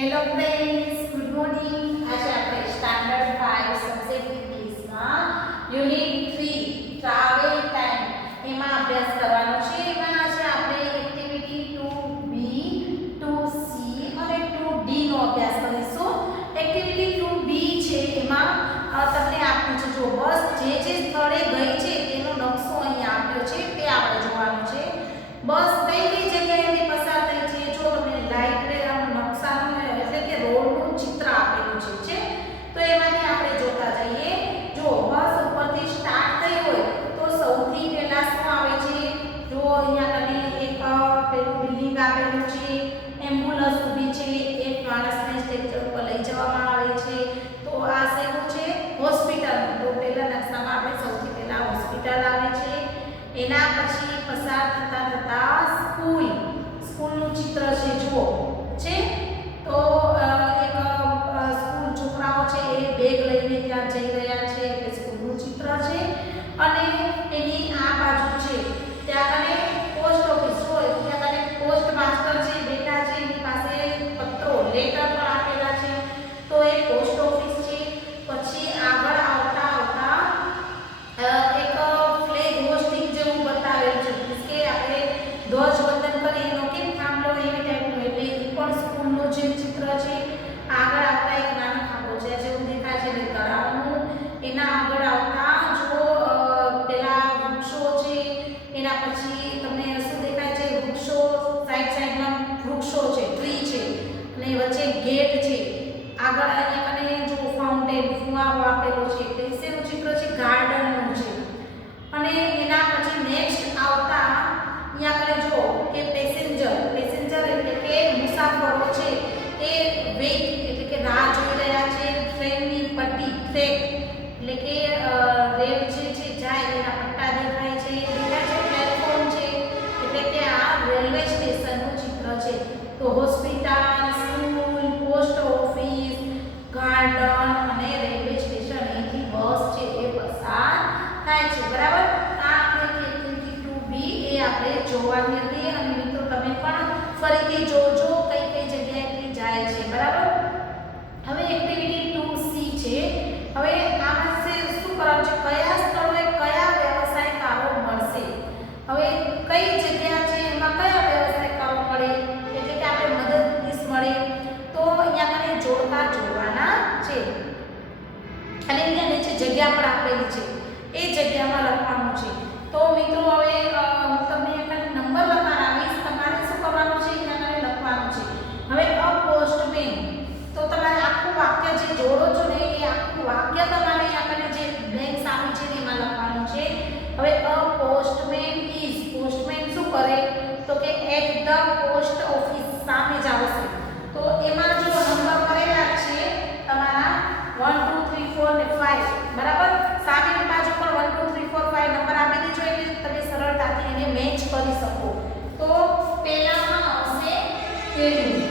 Hello friends, good morning. આજે આપણે standard 5 subject ઇંગ્લિશમાં યુનિટ 3 ટ્રાવેલ ટાઈમ એમાં અભ્યાસ કરવાનો છે. એમાં આજે આપણે એક્ટિવિટી 2B, 2C અને 2D નો અભ્યાસ કરીશું. એક્ટિવિટી 2B છે એમાં તમને આપ્યું છે, જો બસ જે સ્થળે ગઈ છે તેનો નકશો અહીં આપ્યો છે, તે આપણે જોવાનું છે. બસ કઈ કઈ જગ્યાએથી પસાર થઈ છે, જો તમને લાઈટ નકશાનું એટલે કે રોડનું ચિત્ર આપેલું છે તો એમાંથી આપણે જોતા જઈએ. જો બસ ઉપરથી સ્ટાર્ટ થઈ હોય તો સૌથી પહેલા શું આવે છે, જો અહીંયા કને એક પેલું બિલ્ડિંગ આપેલું છે, એમ્બ્યુલન્સ ઊભી છે, એક માણસને સ્ટ્રેચર પર લઈ જવામાં આવે છે. તો આ શેનું છે, હોસ્પિટલ. તો પહેલા નકશામાં આપણે સૌથી પહેલા હોસ્પિટલ આવે છે. એના પછી પસાર થતા સ્કૂલનું ચિત્ર છે, જુઓ છે. તો એક સ્કૂલ છોકરાઓ છે એ બેગ લઈને ત્યાં જઈ રહ્યા છે, એટલે સ્કૂલનું ચિત્ર છે. અને એની આ બાજુ છે ત્યાં કને પોસ્ટ ઓફિસ હોય, ત્યાં કને પોસ્ટ માસ્ટર છે બેઠા છે, એની પાસે પત્રો લેટર પણ આપેલા છે, તો એ પોસ્ટ ઓફિસ છે. પછી આગળ આવતા એક ફ્લેગ હોસ્ટિંગ જેવું બતાવેલું છે, કે આપણે ધ્વજવંદન કરીએ એનો કેમ થાંભલો એવી ટાઈપનું, એટલે એ પણ સ્કૂલનું જે ચિત્ર છે. આગળ આવતા એક નાનો ખાંભો છે જેવું દેખાય છે, એટલે તળાવનું. એના આગળ આવતા જો પેલા વૃક્ષો છે, એના પછી તમને શું દેખાય છે, વૃક્ષો સાઈડમાં વૃક્ષો છે, ટ્રી છે, અને વચ્ચે ગેટ છે. આગળ અહીંયા કને જો ફાઉન્ટેન ફુવારો આપેલો છે, એટલે શેનું ચિત્ર છે, ગાર્ડનનું છે. અને એના પછી નેક્સ્ટ આવતા અહીંયા કને જો કે પેસેન્જર એટલે કે મુસાફરો છે એ વેઇટ એટલે કે રાહ જોઈ રહ્યા છે. ટ્રેનની પટ્ટી ટ્રેક એટલે કે રેલ છે જાય એના પટ્ટા દેખાય છે, પ્લેટફોર્મ છે, એટલે કે આ રેલવે સ્ટેશનનું ચિત્ર છે. તો hospital, school, post office, garden અને રેલવે સ્ટેશન, અહીંથી બસ છે એ પસાર થાય છે. બરાબર. આ આપણે એક્ટિવિટી 2B એ આપણે જોવાની હતી. અને મિત્રો તમે પણ ફરીથી જોજો કઈ કઈ જગ્યાએથી જાય છે. બરાબર. હવે એક્ટિવિટી 2C છે. હવે આમાં શું કરવાનું છે, કયા સ્થળોએ કયા વ્યવસાયકારો મળશે. હવે કઈ જગ્યા છે એમાં કયા વ્યવસાયકારો મળે, એટલે કે આપણે મદદનીશ મળે, તો અહીંયા મને જોડવાના છે. અને અહીંયા નીચે જગ્યા પણ આપેલી છે, એ જગ્યામાં લખવાનું છે. તો મિત્રો હવે હું તમને અહીંયા નંબર લખાવીશ, તમારે શું કરવાનું છે, અહીંયા લખવાનું છે. હવે અ પોસ્ટમેન, તો તમારે આખું વાક્ય જે જોડો છો ને એ આખું વાક્ય તમારે અહીંયા જે બ્લેન્ક સામે છે એમાં લખવાનું છે. હવે અ પોસ્ટમેન ઇઝ, પોસ્ટમેન શું કરે, તો કે એટ ધ પોસ્ટ ઓફિસ, સામે જ આવશે. તો એમાં જો નંબર કરેલા છે તમારા 1 2 3 4 ને 5. બરાબર. સામેની બાજુ પર 1 2 3 4 5 નંબર આપી દીધો, એટલે તમે સરળતાથી એને મેચ કરી શકો. તો પહેલામાં આવશે કેળું.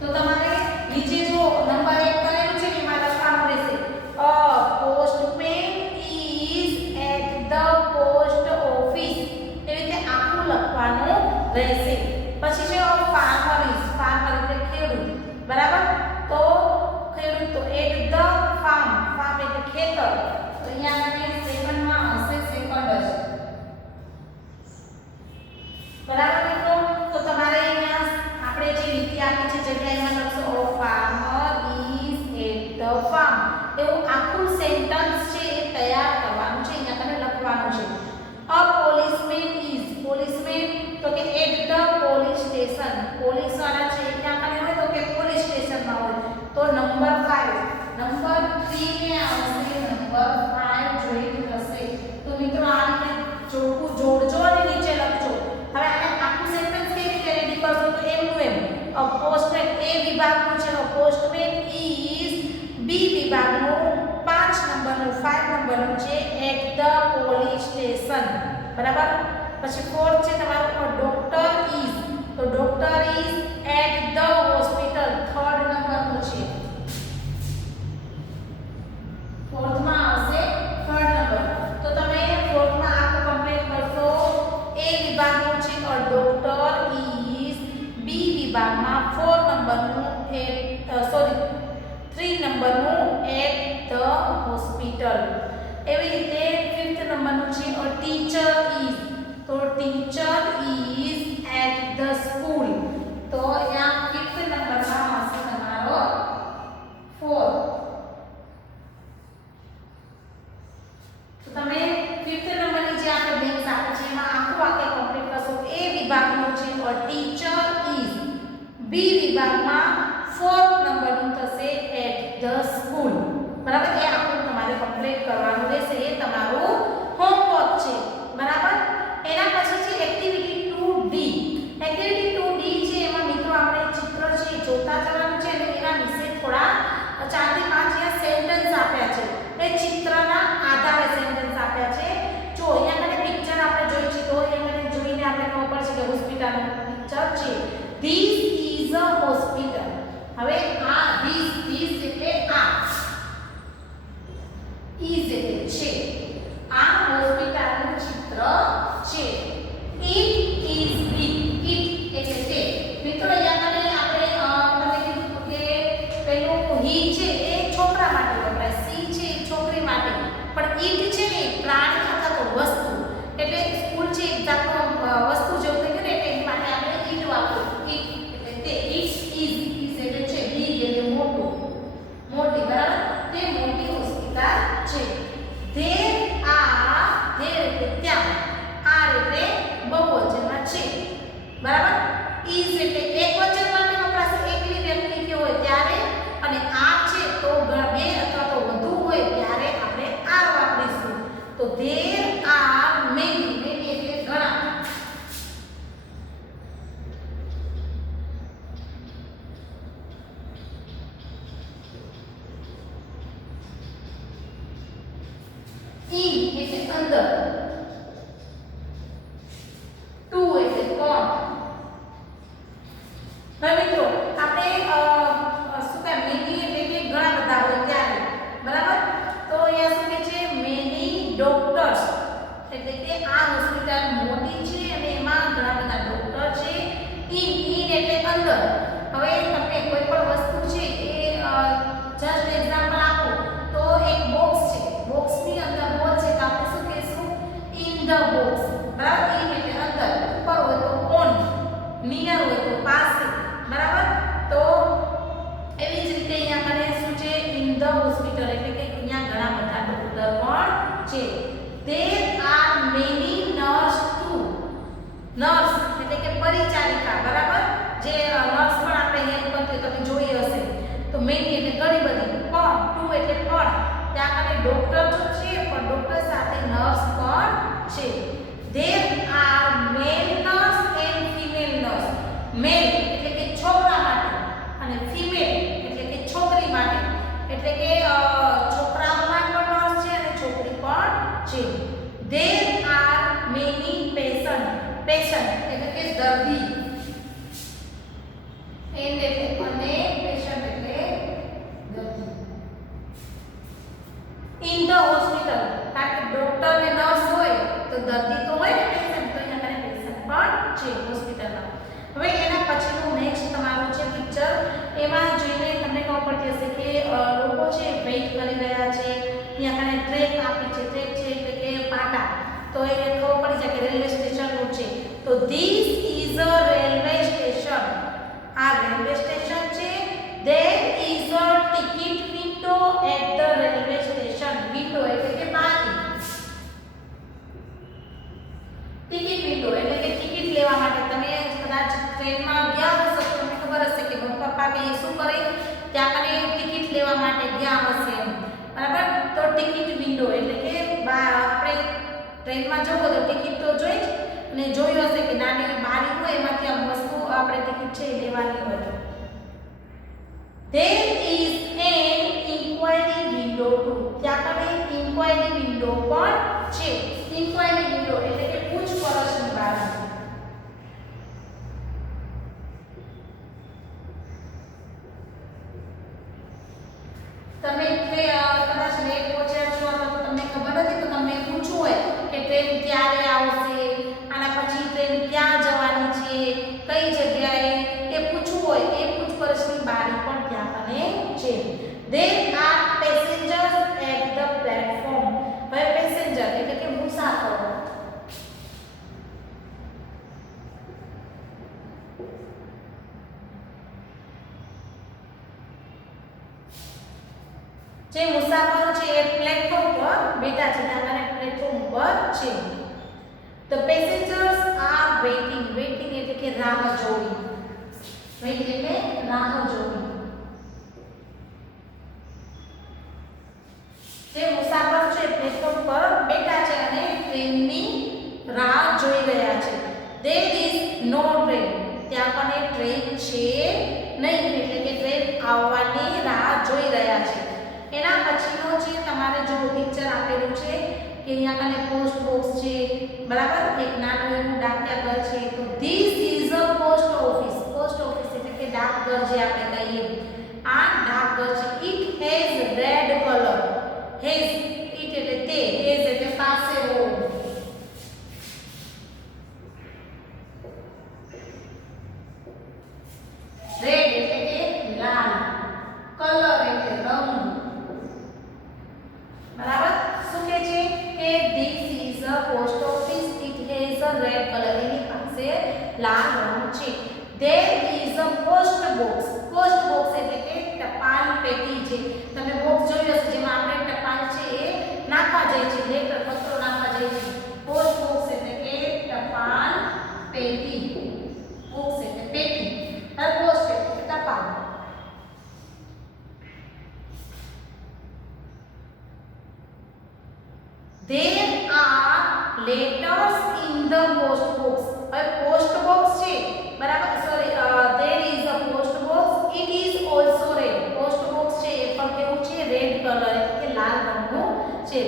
તો તમારે નીચે જો નંબર 1 કરેલું છે એમાં લખવાનું રહેશે a postman is at the post office, એવી રીતે આખું લખવાનું રહેશે. પછી છે ફાર્મર ઇઝ, ફાર્મર એટલે ખેડૂત. બરાબર. તો ખેડૂત, તો એટ ધ ફાર્મ, ફાર્મ એટલે ખેતર, તો અહીંયા મને સેકન્ડમાં આવશે સેકન્ડ જ. બરાબર મિત્રો. તો તમારે અહીંયા આપણે જે લીટી આપી છે જગ્યા એમાં લખશો O farmer is at the farm, એવું આખું સેન્ટેન્સ છે એ તૈયાર કરવાનું છે, અહીંયા તમે લખવાનું છે. અ પોલીસમેન ઇઝ, પોલીસમેન તો કે at the police station, police વાળા છે ત્યાં કને હોય તો કે પોલીસ સ્ટેશનમાં હોય. તો નંબર 5, નંબર 3 ને આવશે નંબર 5 જોઈન્ટ થશે. તો મિત્રો આ રીતે ચોખ્ખું જોડજો અને નીચે લખજો. હવે આને આખું સેન્ટેન્સ કેવી રીતે રેડી કરશો, તો એમનું એમ અ પોસ્ટમેન એ વિભાગનું છે, અ પોસ્ટમેન ઇઝ બી વિભાગનું 5 નંબરનું 5 નંબરનું છે એટ ધ પોલીસ સ્ટેશન. બરાબર. પછી 4 છે તમારું ડોક્ટર ઇઝ, તો doctor is at the hospital, 3rd નંબરનું છે. 4th માં આવશે 3rd નંબર. તો તમે 4th માં આખું કમ્પ્લીટ કરશો. એ વિભાગનું છે ડોક્ટર ઇઝ, બી વિભાગમાં 4 નંબરનું 3 નંબરનું એટ ધ હોસ્પિટલ. એવી રીતે 5th નંબરનું છે અ ટીચર ઇઝ, તો teacher is at the school. તો અહીંયા 5th નંબરમાં આવશે તમારો 4. તો તમે 5th નંબરની જે આપણે બેંક આપે છે એમાં આખું વાક્ય કમ્પ્લીટ કરશો. એ વિભાગનું છે અ ટીચર ઇઝ. બી વિભાગમાં 4th નંબરનું થશે એટ ધ સ્કૂલ. બરાબર, એ આખું તમારે કમ્પ્લીટ કરવાનું રહેશે. એ તમારું હોમવર્ક છે. બરાબર. એના પછી છે એક્ટિવિટી 2D. એક્ટિવિટી 2D છે એમાં મિત્રો આપણે ચિત્ર છે જોતા જવાનું છે અને એના વિશે થોડા 4 થી 5 અહીંયા સેન્ટેન્સ આપ્યા છે. એ ચિત્રના આધારે સેન્ટેન્સ આપ્યા છે. જો અહીંયા મને પિક્ચર આપણે જોઈ છે તો અહીંયા મને જોઈને આપણે ખબર પડશે કે હોસ્પિટલનું પિક્ચર છે. This is a hospital. હવે આ this એટલે આ, is એટલે છે, આ હોસ્પિટલનું ચિત્ર છે. It is big. It એટલે તે. મિત્રો અહીંયા મને આપણે તમને કીધું કે પેલું he છે એ છોકરા માટે વપરાય, she છે એ છોકરી માટે, પણ it છે ને પ્રાણી અથવા તો વસ્તુ, એટલે સ્કૂલ છે એક જાતનો વસ્તુ જેવું થઈ ગયું ને, એટલે એની માટે આપણે it વાપરીએ. it એટલે તે. it is એટલે છે, big એટલે મોટું, મોટી. બરાબર, તે મોટી હોસ્પિટલ છે. there એટલે ત્યાં, are એટલે બહુવચનમાં છે. બરાબર. is એટલે એકવચન માટે વપરાશે, એકલી વ્યક્તિ કે હોય ત્યારે, અને આ છે તો બે અથવા તો વધુ હોય ત્યારે આપણે are વાપરીશું. તો there are many એટલે ઘણા. in એટલે અંદર. to એટલે કોણ. હવે મિત્રો આપણે શું કહે મેની એટલે કે ઘણા બધા હોય ત્યારે. બરાબર. તો અહીંયા શું કહે છે મેની ડોક્ટર્સ, એટલે કે આ હોસ્પિટલ મોટી છે અને એમાં ઘણા બધા ડોક્ટર છે. in એટલે અંદર. હવે તમને કોઈ પણ વસ્તુ છે એ જસ્ટ એક્ઝામ્પલ આપો તો એક બોક્સ છે, બોક્સની અંદર બોલ છે તો આપણે શું કહેશું in the box. બરાબર. in એટલે અંદર, ઉપર હોય તો on, નિયર હોય તો પાસે. બરાબર. તો એવી જ રીતે અહીંયા મને શું છે in the hospital એટલે કે અહીંયા ઘણા બધા ડોક્ટર પણ છે. there are many nurse too. Nurse એટલે કે પરિચારિકા. બરાબર. જે નર્સ પણ આપણે હેલ્પ કરતી તમે જોઈ હશે. તો મેની એટલે ઘણી બધી, પણ ટુ એટલે પણ, ત્યાં આગળ ડોક્ટર તો છે પણ ડોક્ટર સાથે નર્સ પણ છે. there are male nurse and female nurse. male એટલે કે છોકરા માટે અને female એટલે કે છોકરી માટે, એટલે કે છોકરાઓમાં પણ નર્સ છે અને છોકરી પણ છે. there are many patient એટલે કે દર્દી. and એટલે અને patient એટલે દર્દી. in the hospital કારણ કે ડોક્ટર ને નર્સ હોય તો દર્દી તો હોય ને પેશન્ટ, તો અહીંયા મને પેશન્ટ પણ છે હોસ્પિટલમાં. હવે એના પછીનું નેક્સ્ટ તમારું છે પિક્ચર. એમાં જોઈને તમને ખબર પડતી હશે કે લોકો છે વેઇટ કરી રહ્યા છે. અહીંયા કને ટ્રેક આપી છે, ટ્રેક છે એટલે કે પાટા, તો એને ખબર પડી જાય કે રેલવે સ્ટેશનનું છે. તો this is a railway station. આ રેલવે સ્ટેશન છે. there is a ticket window at the railway station. window એટલે કે બારી. ટિકિટ વિન્ડો એટલે કે ટિકિટ લેવા માટે તમે કદાચ ટ્રેનમાં ગયા હશો તો તમને ખબર હશે કે પપ્પા કે શું કરે ત્યાં કને ટિકિટ લેવા માટે ગયા હશે એમ. બરાબર. તો ટિકિટ વિન્ડો એટલે કે આપણે ટ્રેનમાં જવું તો ટિકિટ તો જોઈ જ અને જોયું હશે કે નાની બારી હોય એમાંથી આમ વસ્તુ આપણે ટિકિટ છે લેવાની હોય. there is an inquiry window too. ત્યાં કને inquiry window પણ છે. inquiry window એટલે કે પૂછપરછની બારી. તમે કદાચ લેટ પહોંચ્યા છો અથવા તો તમને ખબર નથી તો તમને પૂછવું હોય કે ટ્રેન ક્યારે આવશે, આના પછી ટ્રેન ક્યાં જવાની છે, કઈ જગ્યાએ, એ પૂછવું હોય જે મુસાફરો છે એ પ્લેટફોર્મ પર બેઠા છે, અને પ્લેટફોર્મ પર છે. The passengers are waiting. Waiting એટલે કે રાહ જોવી. wait એટલે રાહ જોવી. જે મુસાફરો છે પ્લેટફોર્મ પર બેઠા છે અને ટ્રેનની રાહ જોઈ રહ્યા છે. There is no train. ત્યાં પણ એ ટ્રેન છે નહીં, એટલે કે ટ્રેન આવવાની રાહ જોઈ રહ્યા છે. એના પછીનો છે તમારે જો પિક્ચર આપેલું છે કે અહીંયા કને પોસ્ટ બોક્સ છે, બરાબર, એક નાનું એવું ડાકઘર છે. તો this is a post office. Post office એટલે કે ડાકઘર જે આપણે કહીએ, આ ડાકઘર છે. It has red colour. Has it એટલે તે, હેઝ એટલે પાસે હોવું. રેડ એટલે કે લાલ, કલર એટલે રંગ, બરાબર. શું કહે છે કે this is a post office, it has a red colour. એની પાસે લાલ રંગ છે. There is a post box. Post box એટલે કે ટપાલ પેટી છે. તમે બોક્સ જોયું હશે જેમાં આપણે ટપાલ છે એ નાખવા જાય છે, લેટર પત્રો નાખવા જાય છે. પોસ્ટ બોક્સ એટલે કે ટપાલ પેટી. બોક્સ એટલે પેટી, અને પોસ્ટ એટલે ટપાલ. There are letters in the post box. હવે પોસ્ટ બોક્સ છે, બરાબર, sorry, there is a post box. It is also red. Post box છે એ પણ કેવું છે, રેડ કલર એટલે કે લાલ રંગનું છે.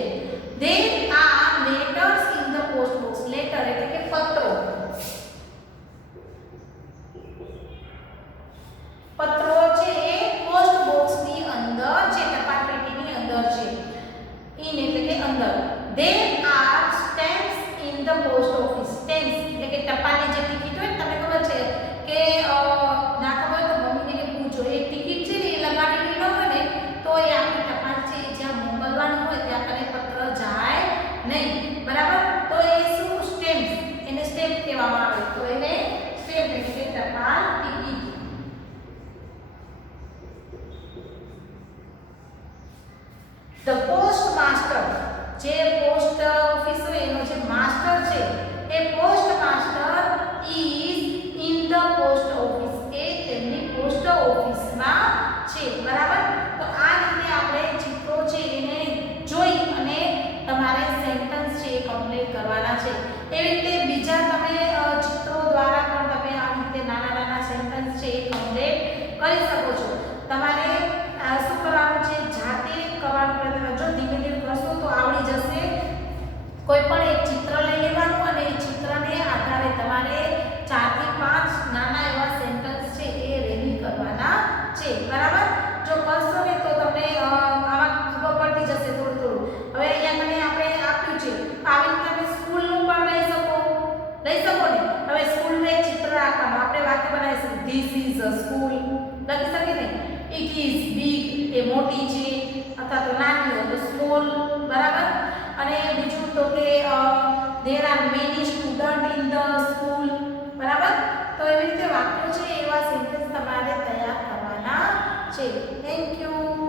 There are letters in the post box. Letter એટલે કે પત્રો. પત્રો છે એ પોસ્ટ બોક્સની અંદર છે, ટપાલ પેટીની અંદર છે. ઇન એટલે કે અંદર. There are stamps in the post office. Stamps એટલે કે ટપાલની જે ટિકિટ હોય, તમને ખબર છે કે ના ખબર હોય તો મમ્મીને કે પૂછો, એ ટિકિટ છે ને એ લગાડેલી ન હોય ને તો એ આપણી ટપાલ છે જ્યાં મોકલવાનું હોય ત્યાં કને પત્ર જાય નહીં, બરાબર. તો એ શું, સ્ટેમ્પ, એને સ્ટેમ્પ કહેવામાં આવે. તો એને સ્ટેમ્પ એટલે કે ટપાલ ટિકિટ. The postmaster, જે પોસ્ટ ઓફિસ હોય એનો જે માસ્ટર છે એ post master is in the post office. એ તેમની પોસ્ટ ઓફિસમાં છે, બરાબર. તો આ રીતે આપણે ચિત્રો છે એને જોઈ અને તમારે સેન્ટેન્સ છે એ કમ્પ્લીટ કરવાના છે. એવી રીતે બીજા તમે ચિત્રો દ્વારા પણ તમે આ રીતે નાના નાના સેન્ટેન્સ છે એ કમ્પ્લીટ કરી શકો છો. તમારે શું કરવાનું છે, જાતે કરવાનો પ્રયત્ન કરજો. ધીમે ધીમે કરશો તો આવડી જશે. કોઈ પણ એક ચિત્ર લઈ લેવાનું અને એ ચિત્રને આધારે તમારે 4 થી 5 નાના એવા સેન્ટેન્સ છે એ રેડી કરવાના છે, બરાબર. જો કરશો ને તો તમને આમાં ખબર પડતી જશે થોડું થોડું. હવે અહીંયા મને આપણે આપ્યું છે, આવી રીતે તમે સ્કૂલનું પણ લઈ શકો ને. હવે સ્કૂલનું એક ચિત્ર રાખવાનું, આપણે વાક્ય બનાવીશું. ધીસ ઇઝ અ સ્કૂલ લખી શકીએ ને. ઇટ ઇઝ બિગ એ મોટી છે, અથવા તો નાની હોય તો સ્મોલ, બરાબર. અને બીજું તો કે there are many students in the school, બરાબર. તો એવી રીતે વાક્યો છે એવા સેન્ટેન્સ તમારે તૈયાર કરવાના છે. Thank you.